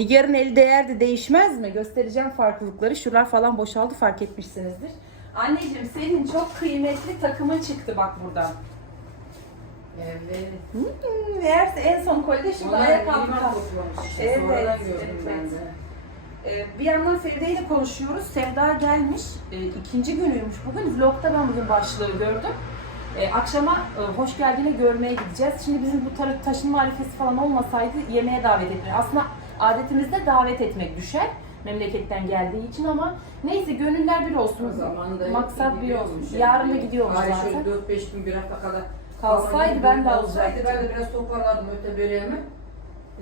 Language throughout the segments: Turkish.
Nigar'ın eli değerdi değişmez mi? Göstereceğim farklılıkları. Şuralar falan boşaldı fark etmişsinizdir. Anneciğim senin çok kıymetli takımın çıktı bak buradan. Evet. Hmm, meğerse en son kolide şimdi Onlar toplamış işte. Evet, evet. Ee, bir yandan Feride ile konuşuyoruz. Sevda gelmiş. Ee, ikinci günüymüş bugün. Vlogda ben bugün başlığı gördüm. Ee, akşama e, hoş geldine görmeye gideceğiz. Şimdi bizim bu tar- taşınma arifesi falan olmasaydı yemeğe davet etmek. Aslında adetimizde davet etmek düşer. Memleketten geldiği için ama neyse gönüller bir olsun. O zaman da Maksat bir olsun. yani. Yarın da gidiyoruz Ay zaten. şöyle 4-5 gün bir hafta kadar. Kalsaydı ben de alacaktım. Ben de biraz toparladım öte böreğimi.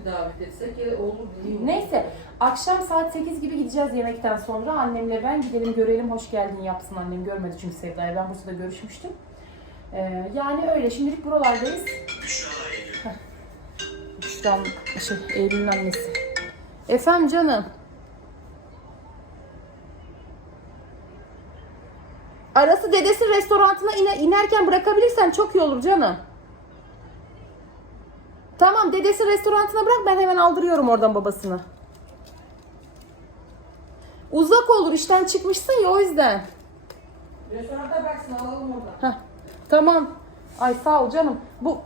Bir davet etsek ya olur değil mi? Neyse akşam saat 8 gibi gideceğiz yemekten sonra. Annemle ben gidelim görelim hoş geldin yapsın annem görmedi çünkü Sevda'ya ben Bursa'da görüşmüştüm. Ee, yani öyle şimdilik buralardayız. Heh. Büşra'nın şey Eylül'ün annesi. Efendim canım. Arası dedesi restorantına ine, inerken bırakabilirsen çok iyi olur canım. Tamam dedesi restorantına bırak ben hemen aldırıyorum oradan babasını. Uzak olur işten çıkmışsın ya o yüzden. Restoranda baksın alalım orada. Heh, tamam. Ay sağ ol canım. Bu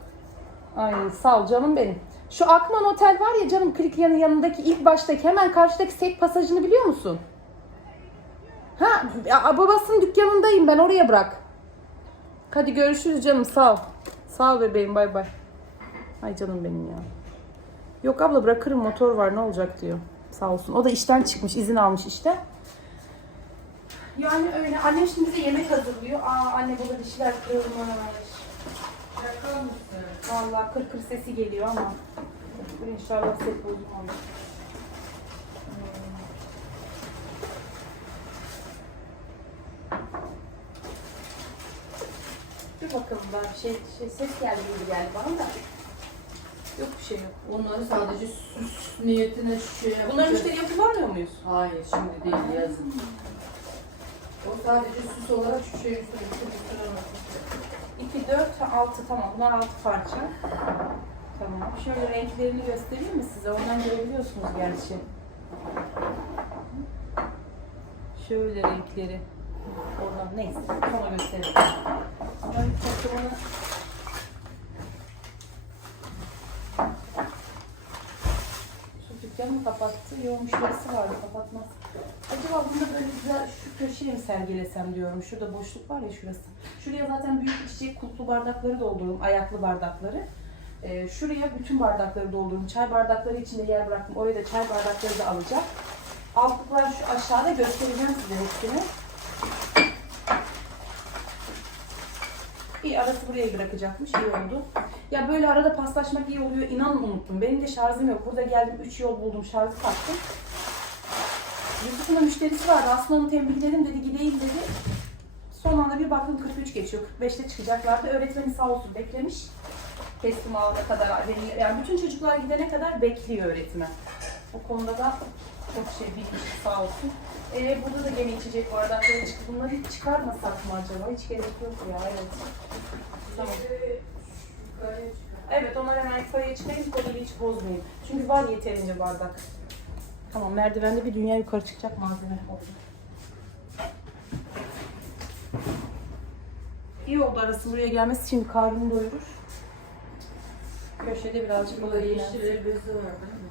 Ay sağ ol canım benim. Şu Akman Otel var ya canım Klikyan'ın yanındaki ilk baştaki hemen karşıdaki sek pasajını biliyor musun? Ha babasının dükkanındayım ben oraya bırak. Hadi görüşürüz canım sağ ol. Sağ ol bebeğim bay bay. Ay canım benim ya. Yok abla bırakırım motor var ne olacak diyor. Sağ olsun. O da işten çıkmış izin almış işte. Yani öyle. Annem şimdi bize yemek hazırlıyor. Aa anne burada dişler kırılmış. Yakar mısın? Vallahi kır kır sesi geliyor ama. İnşallah set bozulmamış. Hmm. Bir bakalım daha bir şey, şey ses geldi gibi geldi bana da. Yok bir şey yok. Onları sadece süs niyetine şey yapacak. Bunları müşteriye kullanmıyor muyuz? Hayır şimdi değil yazın. O sadece süs olarak şu şeyin üstüne üstüne üstüne. 2, 4, 6 tamam. Bunlar 6 parça. Tamam. Şöyle renklerini göstereyim mi size? Oradan görebiliyorsunuz gerçi. Şöyle renkleri. Oradan neyse. Sonra göstereyim. Ama bir takımını Şu dükkanı mı kapattı? Yok müşterisi vardı kapatmaz. Acaba bunda böyle güzel şu köşeye mi sergilesem diyorum. Şurada boşluk var ya şurası. Şuraya zaten büyük içecek kulplu bardakları doldururum. Ayaklı bardakları. Ee, şuraya bütün bardakları doldururum. Çay bardakları için de yer bıraktım. Oraya da çay bardakları da alacağım. Altlıklar şu aşağıda göstereceğim size hepsini. İyi arası buraya bırakacakmış. iyi oldu. Ya böyle arada paslaşmak iyi oluyor. İnanın unuttum. Benim de şarjım yok. Burada geldim 3 yol buldum. Şarjı taktım. Yusuf'un müşterisi vardı. Aslında onu tembihledim dedi gideyim dedi. Son anda bir baktım 43 geçiyor. 45'te çıkacaklardı. Öğretmeni sağ olsun beklemiş. Teslim alana kadar. Yani bütün çocuklar gidene kadar bekliyor öğretmen. O konuda da çok şey bilmiş sağ olsun. Ee, burada da gene içecek bardakları çıktı. Bunları hiç çıkarmasak mı acaba? Hiç gerek yok ya. Evet. Tamam. Evet onları hemen yukarıya çıkarayım. Kolyeyi hiç bozmayayım. Çünkü var yeterince bardak. Tamam merdivende bir dünya yukarı çıkacak malzeme oldu. İyi oldu arası buraya gelmesi şimdi karnını doyurur. Köşede birazcık Burada yeşil var değil mi?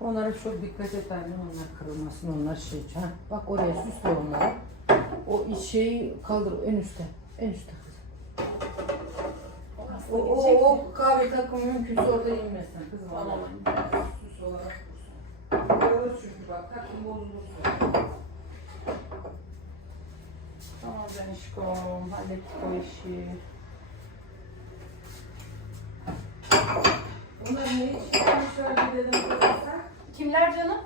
Onlara çok dikkat et anne, onlar kırılmasın, onlar şey. Ha, bak oraya süsle onları. O şeyi kaldır en üstte, en üstte kız. O, o, o kahve takımı mümkünse orada inmesin kızım. Tamam. Süs olarak dursun. Kırılır çünkü bak, takım bozulursa. Tamam Canişkom hallettik o işi. Yapmışlar bir dedim? Kimler canım?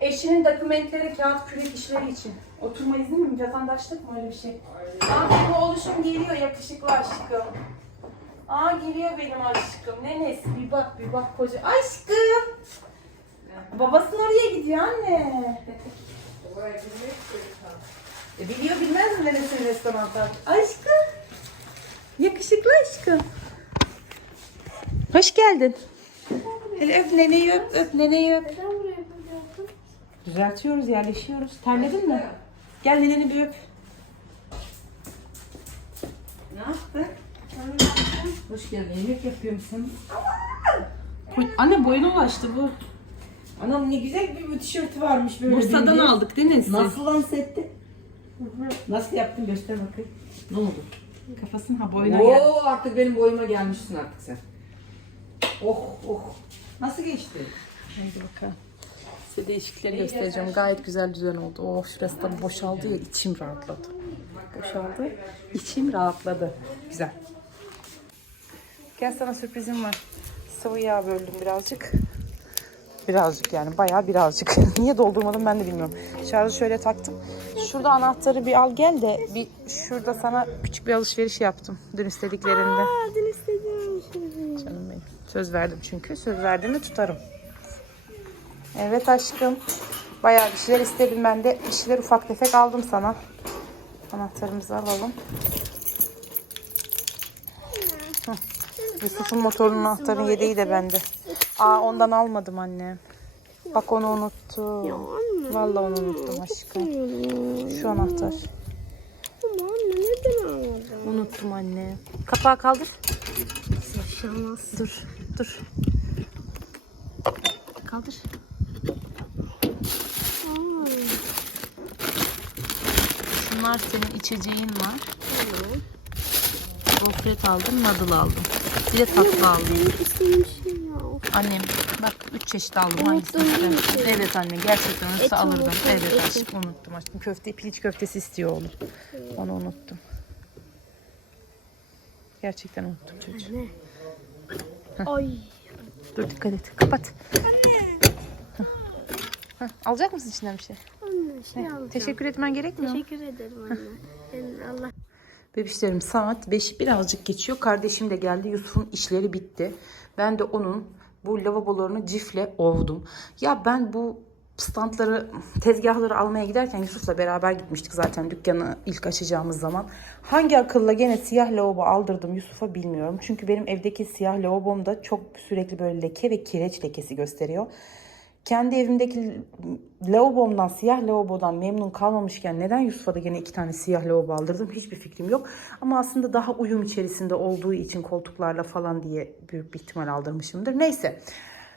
Eşinin dokümentleri, kağıt kürek işleri için. Oturma izni mi? Vatandaşlık mı öyle bir şey? Aa benim oğluşum geliyor yakışıklı aşkım. Aa geliyor benim aşkım. Nenesi bir bak bir bak koca. Aşkım. Babasının oraya gidiyor anne. E, biliyor bilmez mi nenesinin restoranda? Aşkım. Yakışıklı aşkım. Hoş geldin. Öp neneyi öp, öp neneyi öp. Neden buraya böyle yaptın? Düzeltiyoruz, yerleşiyoruz. Terledin mi? Gel neneni bir öp. Ne yaptın? Hoş geldin. Yemek yapıyor musun? Anne boyuna ulaştı bu. Anam ne güzel bir tişörtü varmış böyle. Bursa'dan bildiğin. aldık değil mi? Nasıl dans etti? Nasıl yaptın göster bakayım. Ne oldu? Kafasını ha boyuna geldi. Oo artık benim boyuma gelmişsin artık sen. Oh oh. Nasıl geçti? Hadi bakalım. Size değişiklikleri göstereceğim. Gayet güzel düzen oldu. Oh şurası da boşaldı ya içim rahatladı. Boşaldı. içim rahatladı. Güzel. Gel sana sürprizim var. Sıvı yağ böldüm birazcık. Birazcık yani bayağı birazcık. Niye doldurmadım ben de bilmiyorum. Şarjı şöyle taktım. Şurada anahtarı bir al gel de bir şurada sana küçük bir alışveriş yaptım. Dün istediklerinde. Aa, dün benim. Söz verdim çünkü. Söz verdiğimi tutarım. Evet aşkım. Bayağı bir şeyler istedim ben de. Bir şeyler ufak tefek aldım sana. Anahtarımızı alalım. Hı. Yusuf'un motorunun anahtarın yedeği de bende. Aa ondan almadım anne. Bak onu unuttum. Vallahi onu unuttum aşkım. Şu anahtar. Ama anne neden almadın? Unuttum anne. Kapağı kaldır. Yaşamaz. Dur. Dur. Kaldır. Bunlar senin içeceğin var. Gofret aldım, nadıl aldım. Bir de tatlı aldım. Benim istediğim şey ya. Annem bak üç çeşit aldım. Hangisini değil mi? istersin? Evet anne gerçekten olursa alırdım. unuttum, Evet eti. aşkım unuttum aşkım. Köfte, piliç köftesi istiyor oğlum. Onu unuttum. Gerçekten unuttum çocuğum. Ay. Dur dikkat et. Kapat. Hah, Alacak mısın içinden bir şey? Anne şey alacağım. Teşekkür etmen gerekmiyor mu? Teşekkür ederim anne. Yani Allah Bebişlerim saat 5 birazcık geçiyor. Kardeşim de geldi. Yusuf'un işleri bitti. Ben de onun bu lavabolarını cifle ovdum. Ya ben bu standları, tezgahları almaya giderken Yusuf'la beraber gitmiştik zaten dükkanı ilk açacağımız zaman. Hangi akılla gene siyah lavabo aldırdım Yusuf'a bilmiyorum. Çünkü benim evdeki siyah lavabomda çok sürekli böyle leke ve kireç lekesi gösteriyor. Kendi evimdeki lavabomdan, siyah lavabodan memnun kalmamışken neden Yusuf'a da gene iki tane siyah lavabo aldırdım hiçbir fikrim yok. Ama aslında daha uyum içerisinde olduğu için koltuklarla falan diye büyük bir ihtimal aldırmışımdır. Neyse.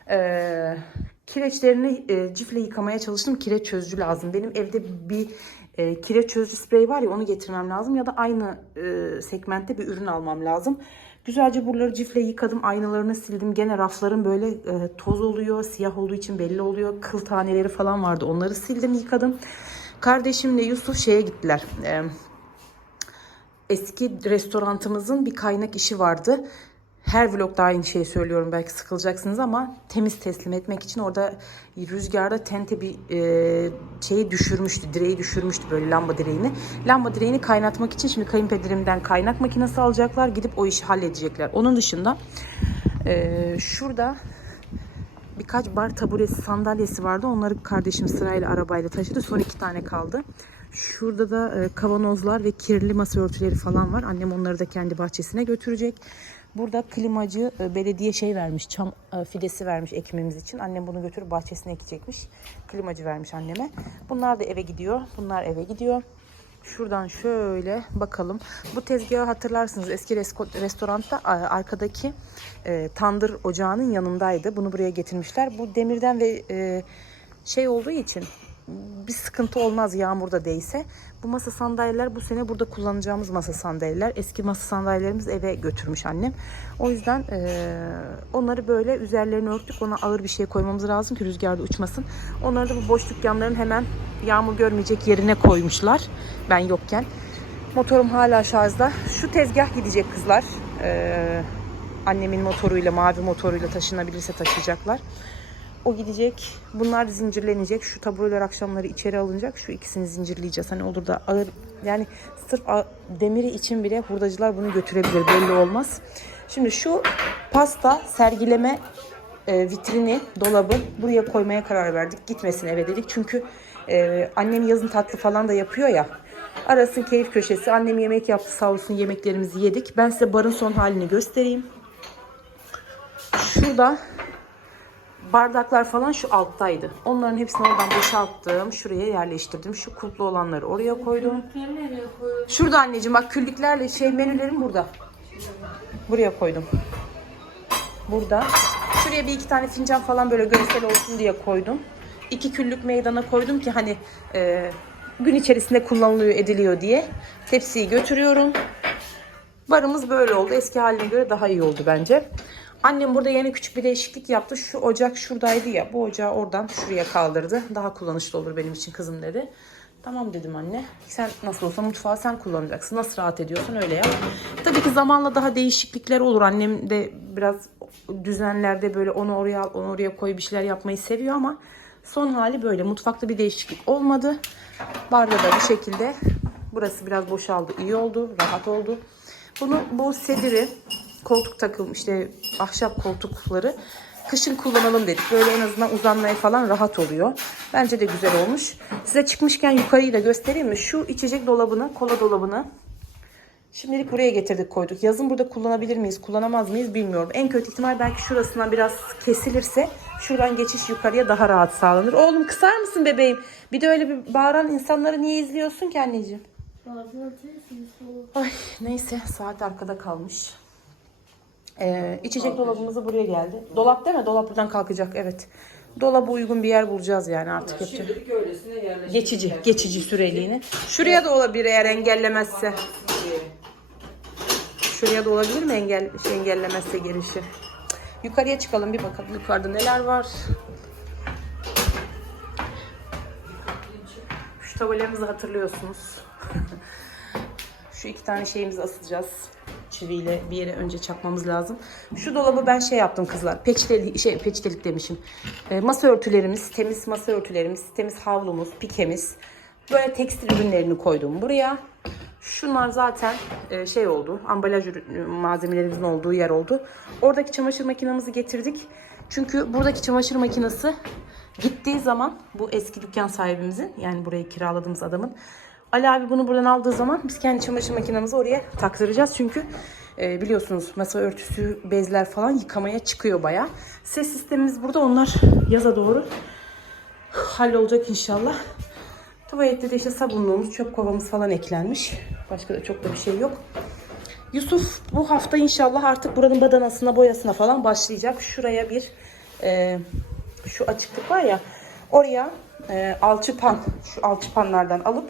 Ee, kireçlerini e, cifle yıkamaya çalıştım. Kireç çözücü lazım. Benim evde bir e, kireç çözücü sprey var ya onu getirmem lazım. Ya da aynı e, segmentte bir ürün almam lazım. Güzelce buraları cifle yıkadım. Aynalarını sildim. Gene rafların böyle e, toz oluyor. Siyah olduğu için belli oluyor. Kıl taneleri falan vardı. Onları sildim yıkadım. Kardeşimle Yusuf şeye gittiler. E, eski restorantımızın bir kaynak işi vardı. Her vlogda aynı şeyi söylüyorum belki sıkılacaksınız ama temiz teslim etmek için orada rüzgarda tente bir e, şeyi düşürmüştü, direği düşürmüştü böyle lamba direğini. Lamba direğini kaynatmak için şimdi kayınpederimden kaynak makinesi alacaklar, gidip o işi halledecekler. Onun dışında e, şurada birkaç bar taburesi, sandalyesi vardı. Onları kardeşim sırayla arabayla taşıdı. Son iki tane kaldı. Şurada da e, kavanozlar ve kirli masa örtüleri falan var. Annem onları da kendi bahçesine götürecek. Burada klimacı e, belediye şey vermiş, çam e, fidesi vermiş ekmemiz için. Annem bunu götürüp bahçesine ekecekmiş. Klimacı vermiş anneme. Bunlar da eve gidiyor. Bunlar eve gidiyor. Şuradan şöyle bakalım. Bu tezgahı hatırlarsınız. Eski restoranda arkadaki e, tandır ocağının yanındaydı. Bunu buraya getirmişler. Bu demirden ve şey olduğu için bir sıkıntı olmaz yağmurda değse. Bu masa sandalyeler bu sene burada kullanacağımız masa sandalyeler. Eski masa sandalyelerimiz eve götürmüş annem. O yüzden e, onları böyle üzerlerini örttük. Ona ağır bir şey koymamız lazım ki rüzgarda uçmasın. Onları da bu boş dükkanların hemen yağmur görmeyecek yerine koymuşlar. Ben yokken. Motorum hala şarjda. Şu tezgah gidecek kızlar. E, annemin motoruyla, mavi motoruyla taşınabilirse taşıyacaklar. O gidecek. Bunlar zincirlenecek. Şu tabureler akşamları içeri alınacak. Şu ikisini zincirleyeceğiz. Hani olur da ağır yani sırf demiri için bile hurdacılar bunu götürebilir. Belli olmaz. Şimdi şu pasta sergileme e, vitrini, dolabı buraya koymaya karar verdik. Gitmesin eve dedik. Çünkü e, annem yazın tatlı falan da yapıyor ya. Arasın keyif köşesi. Annem yemek yaptı sağ olsun yemeklerimizi yedik. Ben size barın son halini göstereyim. Şurada Bardaklar falan şu alttaydı. Onların hepsini oradan boşalttım. Şuraya yerleştirdim. Şu kulplu olanları oraya koydum. Şurada anneciğim bak küllüklerle şey menülerim burada. Buraya koydum. Burada. Şuraya bir iki tane fincan falan böyle görsel olsun diye koydum. İki küllük meydana koydum ki hani e, gün içerisinde kullanılıyor ediliyor diye. Tepsiyi götürüyorum. Barımız böyle oldu. Eski haline göre daha iyi oldu bence. Annem burada yeni küçük bir değişiklik yaptı. Şu ocak şuradaydı ya. Bu ocağı oradan şuraya kaldırdı. Daha kullanışlı olur benim için kızım dedi. Tamam dedim anne. Sen nasıl olsa mutfağı sen kullanacaksın. Nasıl rahat ediyorsan öyle yap. Tabii ki zamanla daha değişiklikler olur. Annem de biraz düzenlerde böyle onu oraya al, onu oraya koy bir şeyler yapmayı seviyor ama son hali böyle. Mutfakta bir değişiklik olmadı. Barda da bir şekilde burası biraz boşaldı. iyi oldu. Rahat oldu. Bunu bu sediri koltuk takılmış işte ahşap koltukları kışın kullanalım dedik. Böyle en azından uzanmaya falan rahat oluyor. Bence de güzel olmuş. Size çıkmışken yukarıyı da göstereyim mi? Şu içecek dolabını, kola dolabını şimdilik buraya getirdik koyduk. Yazın burada kullanabilir miyiz, kullanamaz mıyız bilmiyorum. En kötü ihtimal belki şurasından biraz kesilirse şuradan geçiş yukarıya daha rahat sağlanır. Oğlum kısar mısın bebeğim? Bir de öyle bir bağıran insanları niye izliyorsun ki anneciğim? Ay neyse saat arkada kalmış. Ee, içecek dolabımızı buraya geldi. Dolap değil mi? Dolap buradan kalkacak evet. Dolaba uygun bir yer bulacağız yani artık yapacak. Şimdilik öylesine yerleştirdik. Geçici, geçici süreliğine. Şuraya da olabilir eğer engellemezse. Şuraya da olabilir mi engel, şey engellemezse girişi? Yukarıya çıkalım bir bakalım yukarıda neler var. Şu tabelamızı hatırlıyorsunuz. Şu iki tane şeyimizi asacağız. Çiviyle bir yere önce çakmamız lazım. Şu dolabı ben şey yaptım kızlar. Peçtelik, şey peçtelik demişim. E, masa örtülerimiz, temiz masa örtülerimiz, temiz havlumuz, pikemiz. Böyle tekstil ürünlerini koydum buraya. Şunlar zaten e, şey oldu. Ambalaj ürün- malzemelerimizin olduğu yer oldu. Oradaki çamaşır makinamızı getirdik. Çünkü buradaki çamaşır makinesi gittiği zaman bu eski dükkan sahibimizin yani burayı kiraladığımız adamın Ali abi bunu buradan aldığı zaman biz kendi çamaşır makinamızı oraya taktıracağız. Çünkü e, biliyorsunuz masa örtüsü, bezler falan yıkamaya çıkıyor baya. Ses sistemimiz burada. Onlar yaza doğru hallolacak inşallah. Tuvalette de işte sabunluğumuz, çöp kovamız falan eklenmiş. Başka da çok da bir şey yok. Yusuf bu hafta inşallah artık buranın badanasına, boyasına falan başlayacak. Şuraya bir e, şu açıklık var ya oraya e, alçıpan, şu alçıpanlardan alıp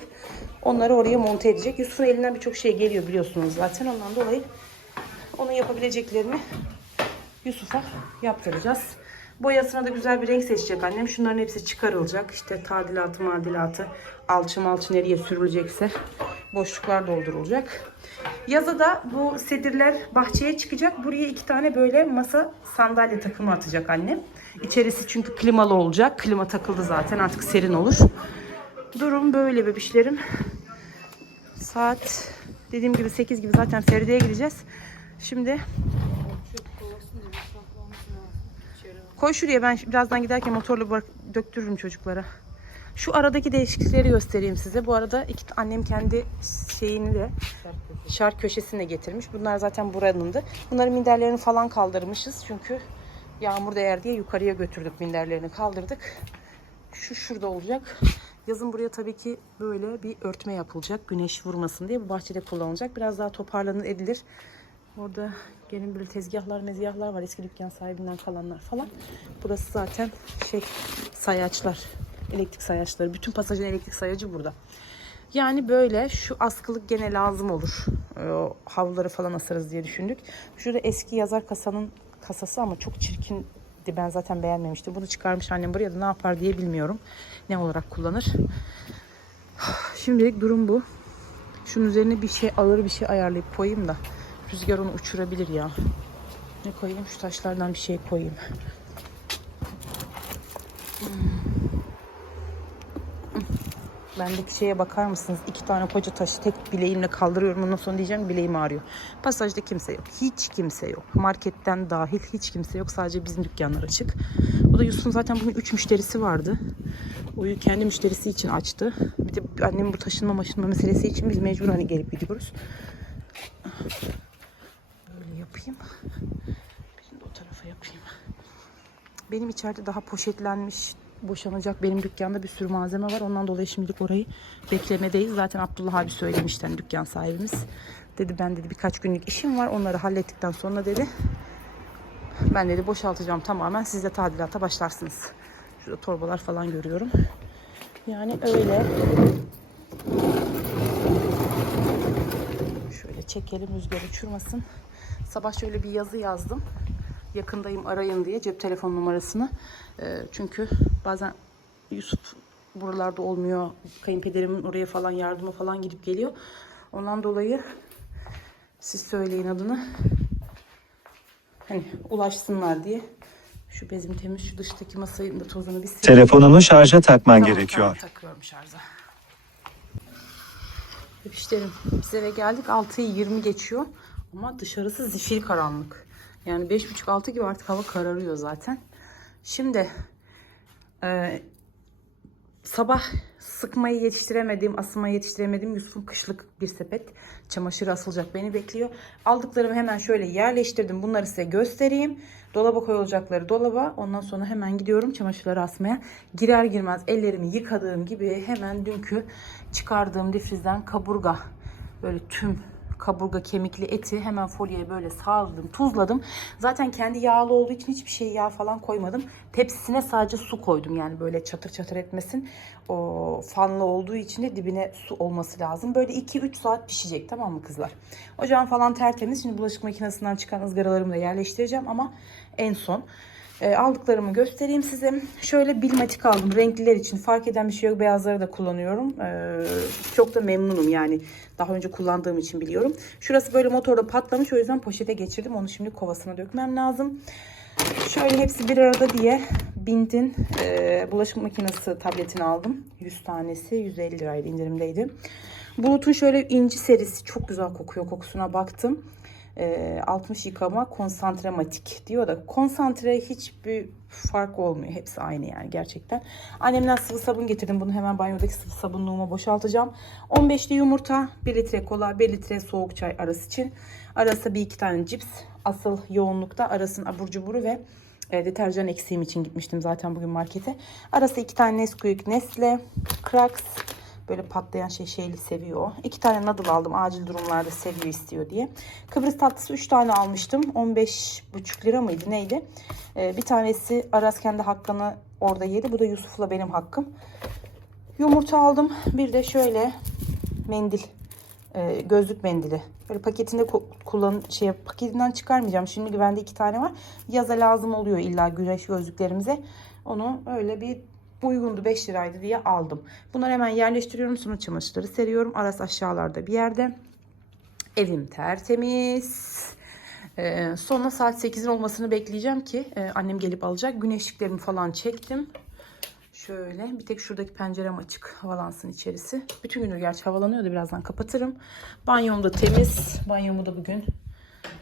onları oraya monte edecek. Yusuf'un elinden birçok şey geliyor biliyorsunuz zaten. Ondan dolayı onun yapabileceklerini Yusuf'a yaptıracağız. Boyasına da güzel bir renk seçecek annem. Şunların hepsi çıkarılacak. İşte tadilatı, madilatı, alçı malçı nereye sürülecekse boşluklar doldurulacak. Yaza da bu sedirler bahçeye çıkacak. Buraya iki tane böyle masa sandalye takımı atacak annem. İçerisi çünkü klimalı olacak. Klima takıldı zaten artık serin olur. Durum böyle bebişlerim. Saat dediğim gibi 8 gibi zaten Feride'ye gideceğiz. Şimdi Koy şuraya ben birazdan giderken motorla bırak, döktürürüm çocuklara. Şu aradaki değişiklikleri göstereyim size. Bu arada iki, annem kendi şeyini de şark köşesine getirmiş. Bunlar zaten buranındı. Bunların minderlerini falan kaldırmışız. Çünkü yağmur değer diye yukarıya götürdük minderlerini kaldırdık. Şu şurada olacak. Yazın buraya tabii ki böyle bir örtme yapılacak. Güneş vurmasın diye bu bahçede kullanılacak. Biraz daha toparlanır edilir. Orada gelin böyle tezgahlar, mezgahlar var. Eski dükkan sahibinden kalanlar falan. Burası zaten şey sayaçlar. Elektrik sayaçları. Bütün pasajın elektrik sayacı burada. Yani böyle şu askılık gene lazım olur. Ee, havluları falan asarız diye düşündük. Şurada eski yazar kasanın kasası ama çok çirkindi. Ben zaten beğenmemiştim. Bunu çıkarmış annem buraya da ne yapar diye bilmiyorum. Ne olarak kullanır. Şimdilik durum bu. Şunun üzerine bir şey ağır bir şey ayarlayıp koyayım da rüzgar onu uçurabilir ya. Ne koyayım? Şu taşlardan bir şey koyayım. Bendeki şeye bakar mısınız? İki tane koca taşı tek bileğimle kaldırıyorum. Ondan sonra diyeceğim bileğim ağrıyor. Pasajda kimse yok. Hiç kimse yok. Marketten dahil hiç kimse yok. Sadece bizim dükkanlar açık. O da Yusuf'un zaten bugün üç müşterisi vardı. Oyu kendi müşterisi için açtı. Bir de annemin bu taşınma maşınma meselesi için biz mecbur hani gelip gidiyoruz. Böyle yapayım. Şimdi o tarafa yapayım. Benim içeride daha poşetlenmiş, boşanacak benim dükkanda bir sürü malzeme var. Ondan dolayı şimdilik orayı beklemedeyiz. Zaten Abdullah abi söylemişti hani dükkan sahibimiz. Dedi ben dedi birkaç günlük işim var. Onları hallettikten sonra dedi ben dedi boşaltacağım tamamen. Siz de tadilata başlarsınız. Şurada torbalar falan görüyorum. Yani öyle. Şöyle çekelim rüzgar uçurmasın. Sabah şöyle bir yazı yazdım. Yakındayım arayın diye cep telefon numarasını. Ee, çünkü bazen Yusuf buralarda olmuyor. Kayınpederimin oraya falan yardıma falan gidip geliyor. Ondan dolayı siz söyleyin adını. Hani ulaşsınlar diye. Şu bezim temiz, şu dıştaki masanın da tozunu bir sileyim. Telefonunu şarja takman Tamam, gerekiyor. Tamam, takıyorum şarja. Öpüşlerim. Biz eve geldik. 6'yı 20 geçiyor. Ama dışarısı zifir karanlık. Yani 5.30-6 gibi artık hava kararıyor zaten. Şimdi e, sabah sıkmayı yetiştiremediğim, asmayı yetiştiremediğim Yusuf'un kışlık bir sepet çamaşırı asılacak beni bekliyor. Aldıklarımı hemen şöyle yerleştirdim. Bunları size göstereyim. Dolaba koyulacakları dolaba. Ondan sonra hemen gidiyorum çamaşırları asmaya. Girer girmez ellerimi yıkadığım gibi hemen dünkü çıkardığım difrizden kaburga böyle tüm kaburga kemikli eti hemen folyeye böyle sardım, tuzladım. Zaten kendi yağlı olduğu için hiçbir şey yağ falan koymadım. Tepsisine sadece su koydum yani böyle çatır çatır etmesin. O fanlı olduğu için de dibine su olması lazım. Böyle 2-3 saat pişecek tamam mı kızlar? Ocağım falan tertemiz. Şimdi bulaşık makinesinden çıkan ızgaralarımı da yerleştireceğim ama en son. E, aldıklarımı göstereyim size. Şöyle bilmatik aldım. Renkliler için fark eden bir şey yok. Beyazları da kullanıyorum. E, çok da memnunum yani. Daha önce kullandığım için biliyorum. Şurası böyle motorda patlamış. O yüzden poşete geçirdim. Onu şimdi kovasına dökmem lazım. Şöyle hepsi bir arada diye Bind'in e, bulaşık makinesi tabletini aldım. 100 tanesi 150 liraydı indirimdeydi. Bulut'un şöyle inci serisi çok güzel kokuyor. Kokusuna baktım. E, 60 yıkama konsantrematik diyor da konsantre hiçbir fark olmuyor. Hepsi aynı yani gerçekten. Annemden sıvı sabun getirdim. Bunu hemen banyodaki sıvı sabunluğuma boşaltacağım. 15'li yumurta, 1 litre kola, 1 litre soğuk çay arası için. Arası bir iki tane cips. Asıl yoğunlukta arasın abur cuburu ve e, deterjan eksiğim için gitmiştim zaten bugün markete. Arası iki tane Nesquik, Nestle, Krax. Böyle patlayan şey şeyli seviyor. İki tane noodle aldım. Acil durumlarda seviyor istiyor diye. Kıbrıs tatlısı 3 tane almıştım. 15,5 lira mıydı neydi? Ee, bir tanesi Aras kendi hakkını orada yedi. Bu da Yusuf'la benim hakkım. Yumurta aldım. Bir de şöyle mendil. e, gözlük mendili. Böyle paketinde ku- kullan şey paketinden çıkarmayacağım. Şimdi bende iki tane var. Yaza lazım oluyor illa güneş gözlüklerimize. Onu öyle bir uygundu 5 liraydı diye aldım. Bunları hemen yerleştiriyorum. Sonra çamaşırları seriyorum. Aras aşağılarda bir yerde. Evim tertemiz. Ee, sonra saat 8'in olmasını bekleyeceğim ki e, annem gelip alacak. Güneşliklerimi falan çektim. Şöyle bir tek şuradaki pencerem açık havalansın içerisi. Bütün günü gerçi havalanıyor da birazdan kapatırım. Banyom da temiz. Banyomu da bugün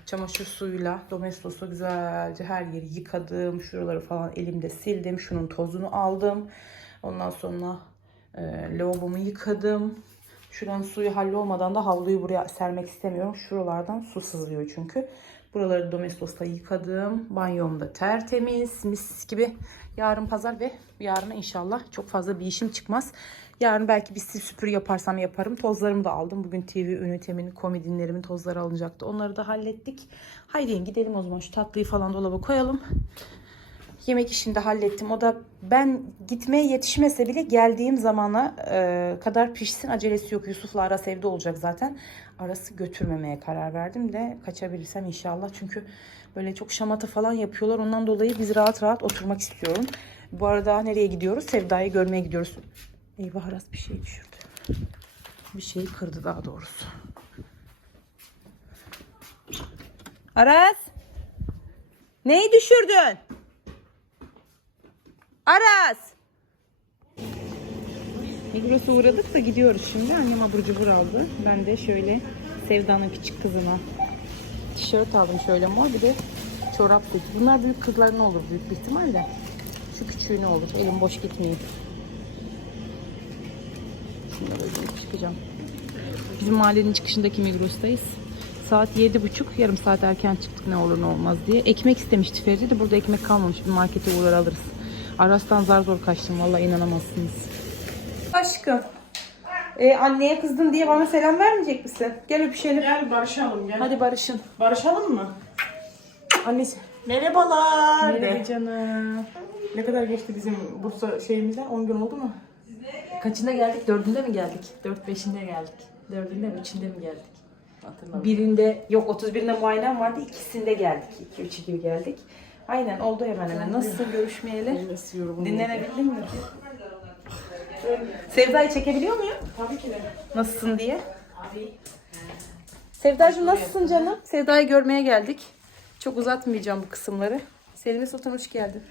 çamaşır suyuyla domestosla güzelce her yeri yıkadım. Şuraları falan elimde sildim. Şunun tozunu aldım. Ondan sonra e, lavabomu yıkadım. Şuranın suyu hallolmadan da havluyu buraya sermek istemiyorum. Şuralardan su sızlıyor çünkü. Buraları domestosla yıkadım. Banyom da tertemiz, mis gibi. Yarın pazar ve yarına inşallah çok fazla bir işim çıkmaz. Yarın belki bir sil süpür yaparsam yaparım. Tozlarımı da aldım. Bugün TV ünitemin, komodinlerimin tozları alınacaktı. Onları da hallettik. Haydi gidelim o zaman şu tatlıyı falan dolaba koyalım. Yemek işini de hallettim. O da ben gitmeye yetişmese bile geldiğim zamana e, kadar pişsin. Acelesi yok. Yusuf'la Aras evde olacak zaten. Aras'ı götürmemeye karar verdim de kaçabilirsem inşallah. Çünkü böyle çok şamata falan yapıyorlar. Ondan dolayı biz rahat rahat oturmak istiyorum. Bu arada nereye gidiyoruz? Sevda'yı görmeye gidiyoruz. Eyvah Aras bir şey düşürdü. Bir şeyi kırdı daha doğrusu. Aras! Neyi düşürdün? Aras! Migros'a uğradık da gidiyoruz şimdi. Annem abur cubur aldı. Ben de şöyle Sevda'nın küçük kızına tişört aldım şöyle mor. Bir de çorap da. Bunlar büyük kızlar ne olur büyük bir ihtimalle. Şu küçüğü ne olur. Elim boş gitmeyeyim. Çıkacağım. Bizim mahallenin çıkışındaki Migros'tayız. Saat yedi buçuk. Yarım saat erken çıktık ne olur ne olmaz diye. Ekmek istemişti Feride de burada ekmek kalmamış. Bir markete uğrar alırız. Aras'tan zar zor kaçtım. Vallahi inanamazsınız. Aşkım. Ee, anneye kızdın diye bana selam vermeyecek misin? Gel öpüşelim. Gel barışalım gel. Hadi barışın. Barışalım mı? Annesi. Merhabalar. Merhaba De. canım. Ne kadar geçti bizim Bursa şeyimizden? 10 gün oldu mu? Kaçında geldik? Dördünde mi geldik? Dört beşinde geldik. Dördünde mi? Üçünde mi geldik? Hatırlamıyorum. Birinde yok 31'inde muayenem vardı. ikisinde geldik. 2-3 gibi geldik. Aynen oldu hemen hemen. Nasılsın görüşmeyeli? Nasıl yorgunum? Dinlenebildin mi? Sevda'yı çekebiliyor muyum? Tabii ki de. Nasılsın diye. Sevdacığım nasılsın canım? Sevda'yı görmeye geldik. Çok uzatmayacağım bu kısımları. Selime Sultan hoş geldin.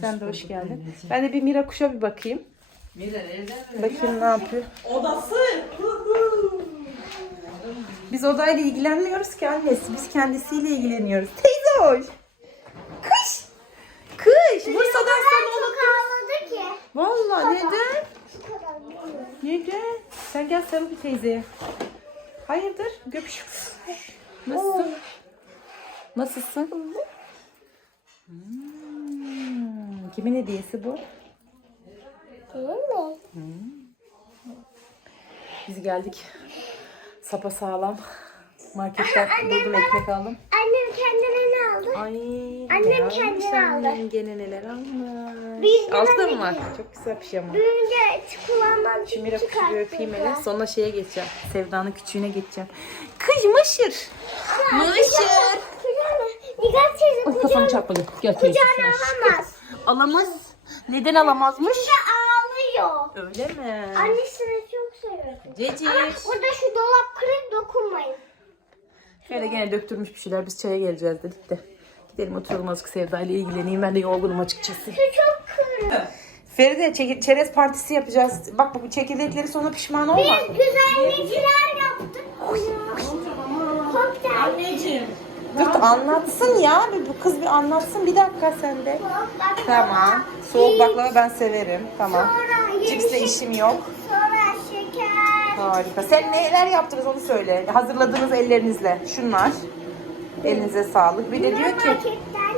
Sen de hoş geldin. Ben de bir Mira kuşa bir bakayım. Bakayım ne yapıyor. Odası. Biz odayla ilgilenmiyoruz ki annesi. Biz kendisiyle ilgileniyoruz. Teyze hoş. Kış. Kış. Bursa'dan sana unuttum. Ki. Valla neden? Neden? Sen gel sarıl bir teyzeye. Hayırdır? Göpüş. Nasılsın? Nasılsın? Hmm, kimin hediyesi bu? Değil mi? Biz geldik. Sapa sağlam. Marketten buldum ekmek aldım. Annem kendine ne aldı? Ay. Annem kendine aldı. annem? Gene neler almış. Büyük mı var? Çok güzel pijama. Büyünce çık kuşu bir öpeyim hele. Sonra şeye geçeceğim. Sevda'nın küçüğüne geçeceğim. Kız mışır. Mışır. Kucağına. Nigat teyze Ay kucağına, çarpmadı. Gel teyze. kucağına alamaz. Alamaz. Neden alamazmış? Ağlıyor. Öyle mi? Annesini çok seviyor. Ceci. Ama burada şu dolap kırık dokunmayın. Şöyle gene döktürmüş bir şeyler. Biz çaya geleceğiz dedik de. Gidelim oturalım azıcık Sevda ile ilgileneyim. Ben de yorgunum açıkçası. Şu çok kırık. Feride çerez partisi yapacağız. Bak bu çekirdekleri sonra pişman olma. Biz güzellikler yaptık. Kokteyl. Anneciğim. Dur anlatsın ya. Bir- Bu kız bir anlatsın. Bir dakika sen de. Tamam. Soğuk baklava ben severim. Tamam. Sonra Cipsle işim yok. Sonra şeker. Harika. Sen neler yaptınız onu söyle. Hazırladığınız ellerinizle. Şunlar. Elinize sağlık. Bir de diyor ki Marketten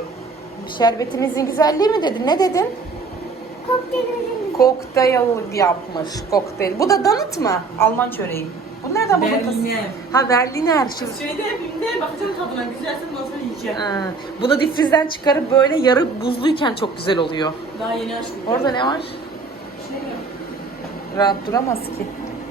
şerbetimizin güzelliği mi dedin? Ne dedin? kokteylimizi Kokteyl yapmış. Kokteyl. Bu da donut mı? Alman çöreği. Bu nereden buldun kız? Berliner. Ha Berliner. Şu, Şeyde filmde bakacağım tadına. Güzelse ondan sonra yiyeceğim. Ha, bunu difrizden çıkarıp böyle yarı buzluyken çok güzel oluyor. Daha yeni açtım. Orada ne var? Şey yok. Rahat duramaz ki.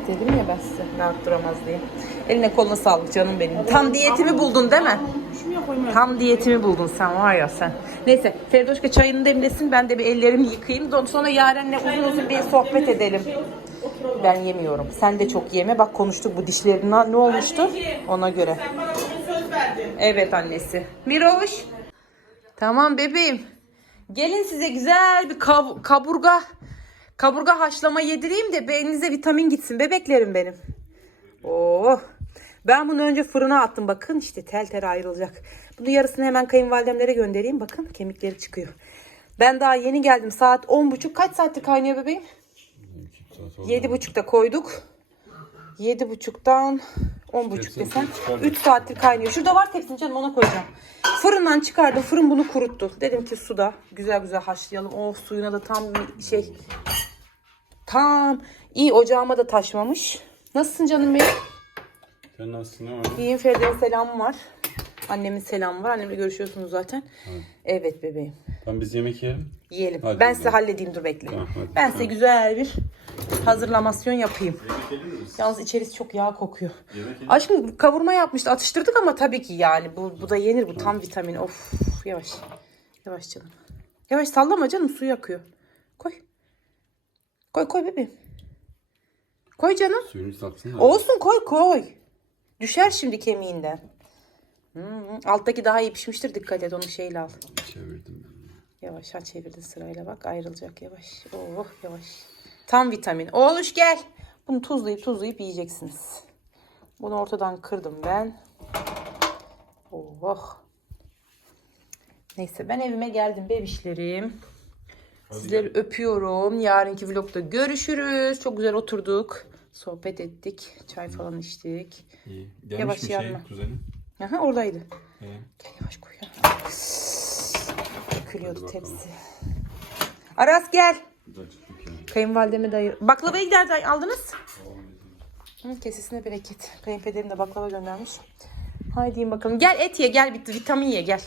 Dedim ya ben size rahat duramaz diye. Eline koluna sağlık canım benim. Tam diyetimi buldun değil mi? Şunu. Tam diyetimi buldun sen var ya sen. Neyse Ferdoşka çayını demlesin ben de bir ellerimi yıkayayım. Sonra Yaren'le uzun uzun bir sohbet edelim. Ben yemiyorum. Sen de çok yeme. Bak konuştuk bu dişlerine ne olmuştu? Ona göre. Sen bana bugün söz verdin. Evet annesi. Miroş. Tamam bebeğim. Gelin size güzel bir kav- kaburga kaburga haşlama yedireyim de beyninize vitamin gitsin bebeklerim benim. Oh. Ben bunu önce fırına attım bakın işte tel tel ayrılacak. Bunu yarısını hemen kayınvalidemlere göndereyim bakın kemikleri çıkıyor. Ben daha yeni geldim saat 10.30 kaç saattir kaynıyor bebeğim? 7.30'da koyduk. 7.30'dan 10.30 desem 3 saattir kaynıyor. Şurada var tepsin canım ona koyacağım. Fırından çıkardım. Fırın bunu kuruttu. Dedim ki suda güzel güzel haşlayalım. Oh suyuna da tam şey tam iyi ocağıma da taşmamış. Nasılsın canım benim? Sen nasılsın ama? İyiyim Feride'nin selamı var. Annemin selamı var. Annemle görüşüyorsunuz zaten. Evet bebeğim. Tamam biz yemek yiyelim. Yiyelim. Hadi ben size halledeyim dur bekle. Tamam, hadi. Ben size güzel bir hazırlamasyon yapayım. Yalnız içerisi çok yağ kokuyor. Aşkım kavurma yapmıştı. Atıştırdık ama tabii ki yani. Bu, bu da yenir. Bu tam vitamin. Of yavaş. Yavaş canım. Yavaş sallama canım. Su yakıyor. Koy. Koy koy bebeğim. Koy canım. Suyunu saksın da. Olsun koy koy. Düşer şimdi kemiğinden. Hmm, alttaki daha iyi pişmiştir. Dikkat et onu şeyle al. Çevirdim ben. Yavaş ha çevirdin sırayla bak ayrılacak yavaş. Oh yavaş. Tam vitamin. Oğluş gel. Bunu tuzlayıp tuzlayıp yiyeceksiniz. Bunu ortadan kırdım ben. Oh. Neyse ben evime geldim bebişlerim. Sizleri öpüyorum. Yarınki vlogda görüşürüz. Çok güzel oturduk. Sohbet ettik. Çay falan içtik. İyi. Gelmiş Yavaş mi şey yanma. kuzenin? Aha oradaydı. He. Gel yavaş koy ya. Dökülüyordu tepsi. Aras gel. Güzel Kayınvalideme dayı. Baklavayı gider aldınız. Hı, kesesine bereket. Kayınpederim de baklava göndermiş. Haydi bakalım. Gel et ye gel bitti. Vitamin ye gel.